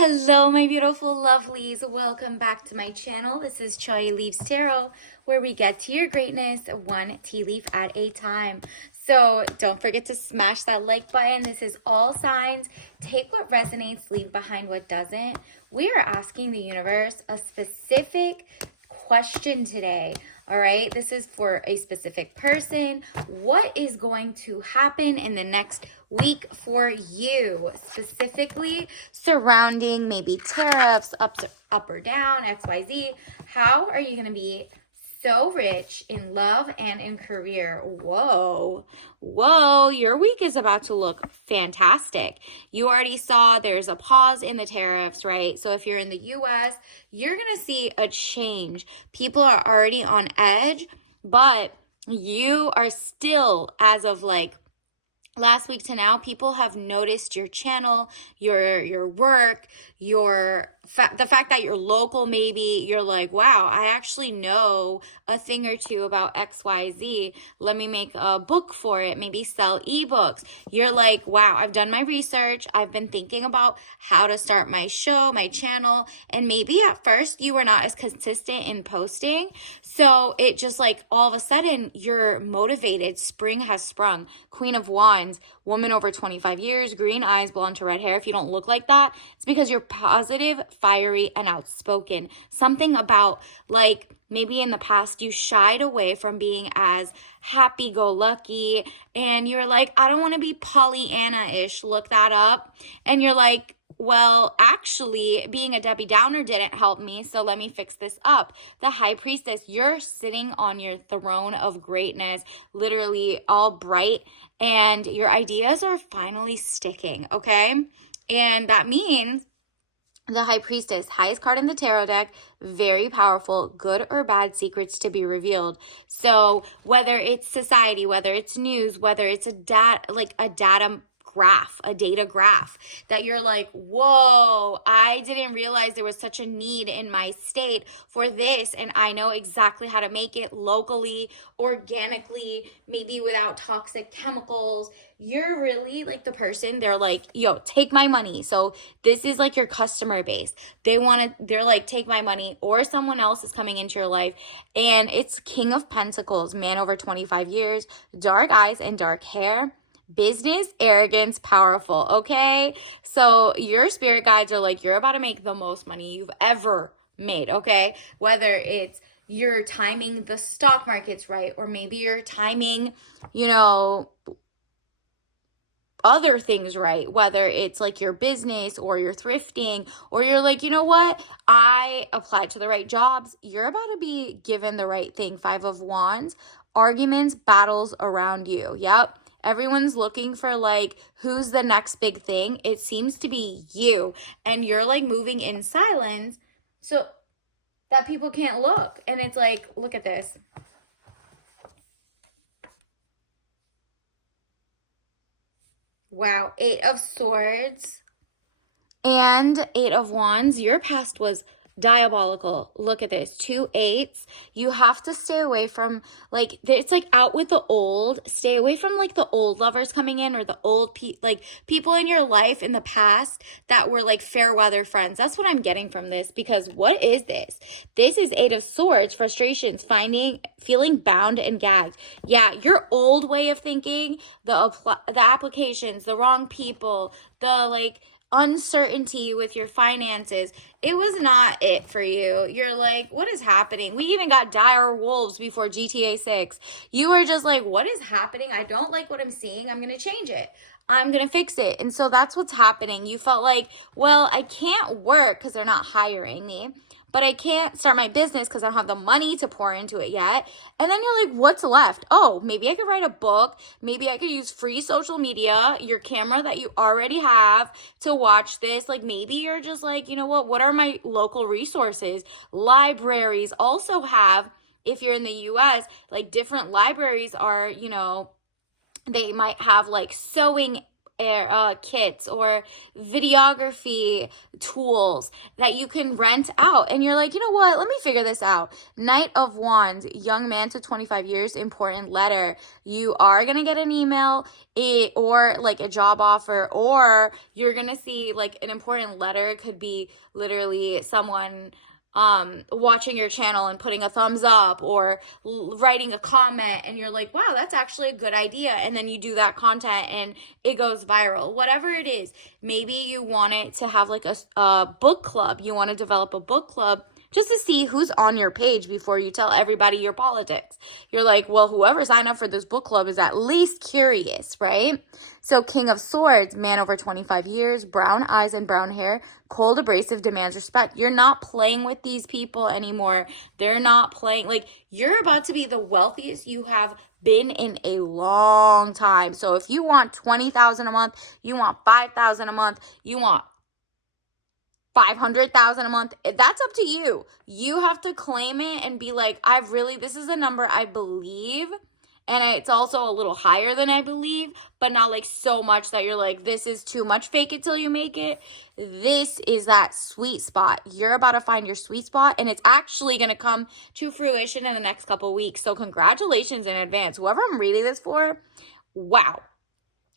Hello, my beautiful lovelies. Welcome back to my channel. This is Choi Leaves Tarot, where we get to your greatness one tea leaf at a time. So don't forget to smash that like button. This is all signs. Take what resonates, leave behind what doesn't. We are asking the universe a specific question today. All right, this is for a specific person. What is going to happen in the next week for you, specifically surrounding maybe tariffs, up or down, XYZ? How are you going to be so rich in love and in career? Whoa, your week is about to look fantastic. You already saw there's a pause in the tariffs, right? So if you're in the US, you're going to see a change. People are already on edge, but you are still, as of like last week to now, people have noticed your channel, your work, the fact that you're local. Maybe you're like, wow, I actually know a thing or two about XYZ. Let me make a book for it, maybe sell ebooks. You're like, wow, I've done my research. I've been thinking about how to start my show, my channel. And maybe at first you were not as consistent in posting. So it just like all of a sudden you're motivated. Spring has sprung. Queen of Wands, woman over 25 years, green eyes, blonde to red hair. If you don't look like that, it's because you're positive, fiery, and outspoken. Something about like maybe in the past you shied away from being as happy-go-lucky and you're like, I don't want to be Pollyanna-ish. Look that up. And you're like, well, actually, being a Debbie Downer didn't help me, so let me fix this up. The High Priestess, you're sitting on your throne of greatness, literally all bright, and your ideas are finally sticking, okay? And that means the High Priestess, highest card in the tarot deck, very powerful, good or bad secrets to be revealed. So whether it's society, whether it's news, whether it's a data graph that you're like, whoa, I didn't realize there was such a need in my state for this, and I know exactly how to make it locally, organically, maybe without toxic chemicals. You're really like the person, they're like, yo, take my money. So this is like your customer base. They're like, take my money, or someone else is coming into your life. And it's King of Pentacles, man over 25 years, dark eyes and dark hair. Business, arrogance, powerful, okay? So your spirit guides are like, you're about to make the most money you've ever made, okay? Whether it's you're timing the stock markets right, or maybe you're timing, other things right, whether it's like your business or you're thrifting, or you're like, you know what, I applied to the right jobs. You're about to be given the right thing. Five of Wands, arguments, battles around you. Yep. Everyone's looking for like, who's the next big thing? It seems to be you, and you're like moving in silence so that people can't look. And it's like, look at this. Wow, Eight of Swords and Eight of Wands. Your past was diabolical. Look at this. 2 8s. You have to stay away from like, it's like out with the old. Stay away from like the old lovers coming in, or the old people in your life in the past that were like fair weather friends. That's what I'm getting from this, because what is this? This is Eight of Swords, frustrations, feeling bound and gagged. Yeah, your old way of thinking, the applications, the wrong people, the like uncertainty with your finances, it was not it for you. You're like, what is happening? We even got dire wolves before GTA6. You were just like, what is happening? I don't like what I'm seeing. I'm going to change it. I'm going to fix it. And so that's what's happening. You felt like, well, I can't work because they're not hiring me, but I can't start my business because I don't have the money to pour into it yet. And then you're like, what's left? Oh, maybe I could write a book. Maybe I could use free social media, your camera that you already have to watch this. Like maybe you're just like, you know what are my local resources? Libraries also have, if you're in the US, like different libraries are, they might have like sewing kits or videography tools that you can rent out. And you're like, you know what? Let me figure this out. Knight of Wands, young man to 25 years, important letter. You are going to get an email or like a job offer, or you're going to see like an important letter. It could be literally someone watching your channel and putting a thumbs up or writing a comment, and you're like, wow, that's actually a good idea. And then you do that content and it goes viral. Whatever it is, maybe you want it to have like a book club. You want to develop a book club just to see who's on your page before you tell everybody your politics. You're like, well, whoever signed up for this book club is at least curious, right? So King of Swords, man over 25 years, brown eyes and brown hair, cold, abrasive, demands respect. You're not playing with these people anymore. They're not playing. Like, you're about to be the wealthiest you have been in a long time. So if you want $20,000 a month, you want $5,000 a month, you want $500,000 a month, that's up to you. You have to claim it and be like, this is a number I believe. And it's also a little higher than I believe, but not like so much that you're like, this is too much, fake it till you make it. This is that sweet spot. You're about to find your sweet spot, and it's actually going to come to fruition in the next couple weeks. So congratulations in advance. Whoever I'm reading this for, wow.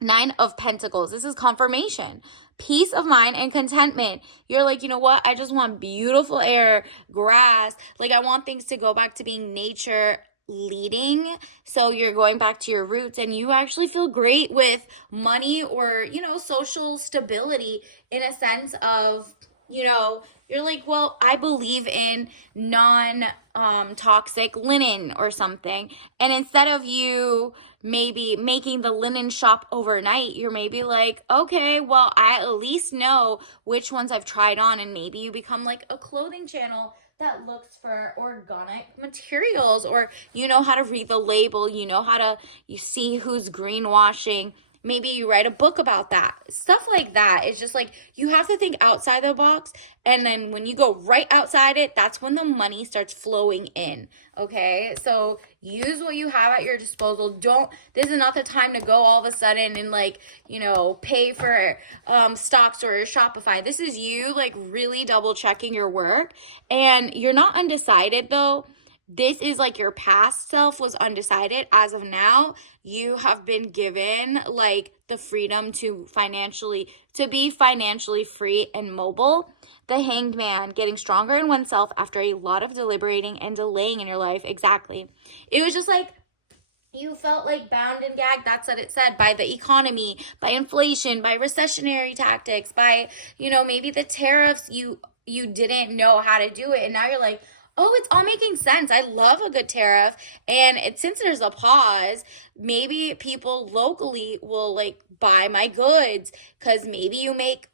9 of Pentacles. This is confirmation. Peace of mind and contentment. You're like, you know what? I just want beautiful air, grass. Like, I want things to go back to being nature leading. So you're going back to your roots, and you actually feel great with money or, social stability, in a sense of, you're like, well, I believe in non-toxic linen or something. And instead of you maybe making the linen shop overnight, you're maybe like, okay, well, I at least know which ones I've tried on. And maybe you become like a clothing channel that looks for organic materials, or you know how to read the label, you see who's greenwashing. Maybe you write a book about that. Stuff like that. It's just like, you have to think outside the box. And then when you go right outside it, that's when the money starts flowing in. Okay? So use what you have at your disposal. This is not the time to go all of a sudden and pay for stocks or Shopify. This is you really double checking your work. And you're not undecided though. This is like your past self was undecided. As of now, you have been given the freedom to be financially free and mobile. The Hanged Man, getting stronger in oneself after a lot of deliberating and delaying in your life. Exactly. It was just like, you felt like bound and gagged, that's what it said, by the economy, by inflation, by recessionary tactics, by, maybe the tariffs, you didn't know how to do it. And now you're like, oh, it's all making sense. I love a good tariff. And since there's a pause, maybe people locally will buy my goods, because maybe you make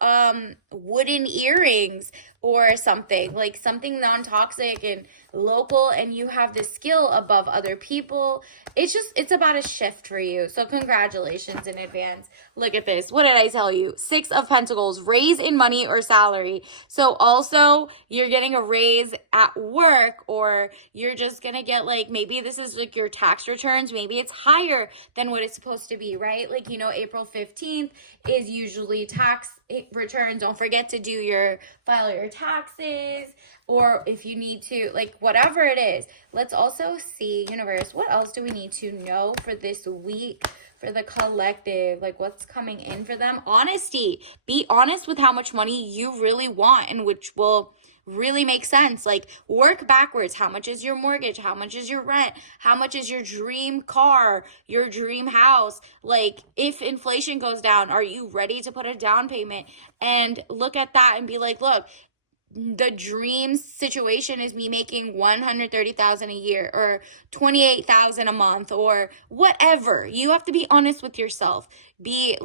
wooden earrings or something, something non-toxic and local, and you have the skill above other people. It's about a shift for you. So congratulations in advance. Look at this. What did I tell you? 6 of Pentacles, raise in money or salary. So also you're getting a raise at work, or you're just going to get maybe this is your tax returns. Maybe it's higher than what it's supposed to be, right? April 15th is usually tax return. Don't forget to file your taxes, or if you need to, whatever it is. Let's also see, universe, what else do we need to know for this week for the collective? What's coming in for them? Honesty. Be honest with how much money you really want, and which will really make sense. Work backwards. How much is your mortgage? How much is your rent? How much is your dream car, your dream house? If inflation goes down, are you ready to put a down payment? And look at that and be like, look, the dream situation is me making $130,000 a year, or $28,000 a month, or whatever. You have to be honest with yourself. Be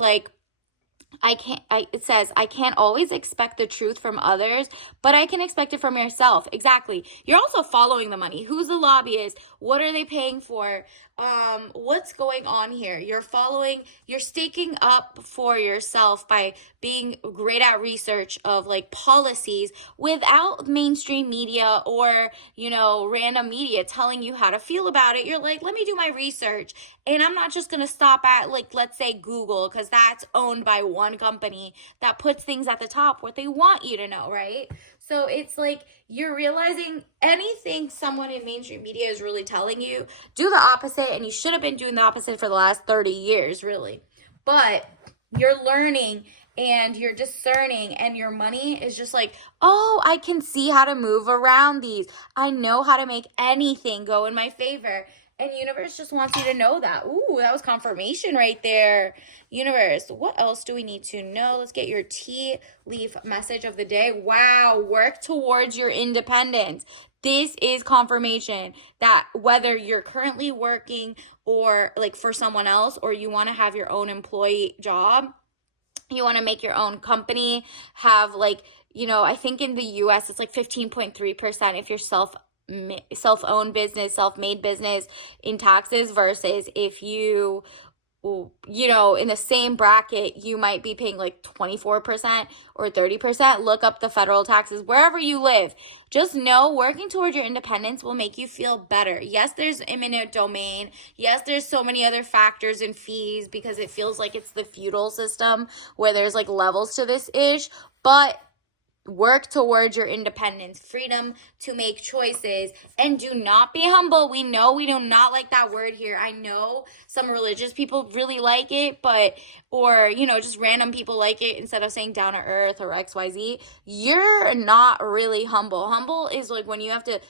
it says, I can't always expect the truth from others, but I can expect it from yourself. Exactly. You're also following the money. Who's the lobbyist? What are they paying for? What's going on here? You're staking up for yourself by being great at research of policies without mainstream media or, random media telling you how to feel about it. You're like, let me do my research. And I'm not just going to stop at, like, let's say Google, because that's owned by one company that puts things at the top what they want you to know, right? So it's like you're realizing anything someone in mainstream media is really telling you, do the opposite, and you should have been doing the opposite for the last 30 years, really. But you're learning and you're discerning, and your money is just like, oh, I can see how to move around these. I know how to make anything go in my favor. And universe just wants you to know that. Ooh, that was confirmation right there. Universe, what else do we need to know? Let's get your tea leaf message of the day. Wow, work towards your independence. This is confirmation that whether you're currently working or like for someone else, or you want to have your own employee job, you want to make your own company, have like, I think in the US it's like 15.3% if you're self-owned business, self-made business in taxes, versus if you in the same bracket, you might be paying like 24% or 30%. Look up the federal taxes wherever you live. Just know working towards your independence will make you feel better. Yes, there's eminent domain. Yes, there's so many other factors and fees because it feels like it's the feudal system where there's like levels to this ish. But work towards your independence, freedom to make choices, and do not be humble. We know we do not like that word here. I know some religious people really like it, or just random people like it instead of saying down to earth or XYZ. You're not really humble. Humble is like when you have to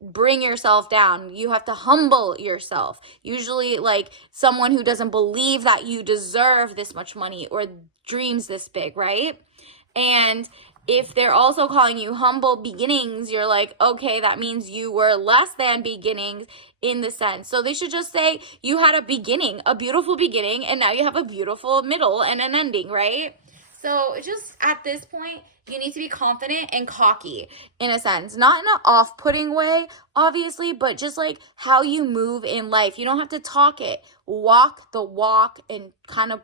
bring yourself down. You have to humble yourself. Usually like someone who doesn't believe that you deserve this much money or dreams this big, right? And if they're also calling you humble beginnings, you're like, okay, that means you were less than beginnings in the sense. So they should just say you had a beginning, a beautiful beginning, and now you have a beautiful middle and an ending, right? So just at this point, you need to be confident and cocky in a sense, not in an off-putting way, obviously, but just like how you move in life. You don't have to talk it. Walk the walk and kind of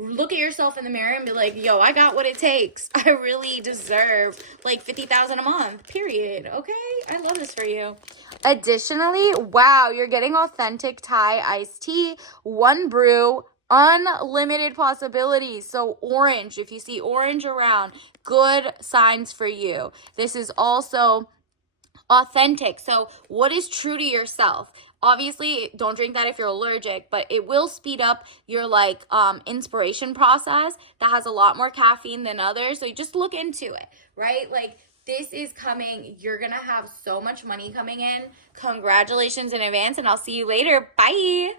look at yourself in the mirror and be like, yo, I got what it takes. I really deserve like $50,000 a month, period. Okay? I love this for you. Additionally, wow, you're getting authentic Thai iced tea, one brew, unlimited possibilities. So orange, if you see orange around, good signs for you. This is also authentic. So what is true to yourself? Obviously, don't drink that if you're allergic, but it will speed up your inspiration process that has a lot more caffeine than others. So you just look into it, right? Like this is coming. You're going to have so much money coming in. Congratulations in advance, and I'll see you later. Bye.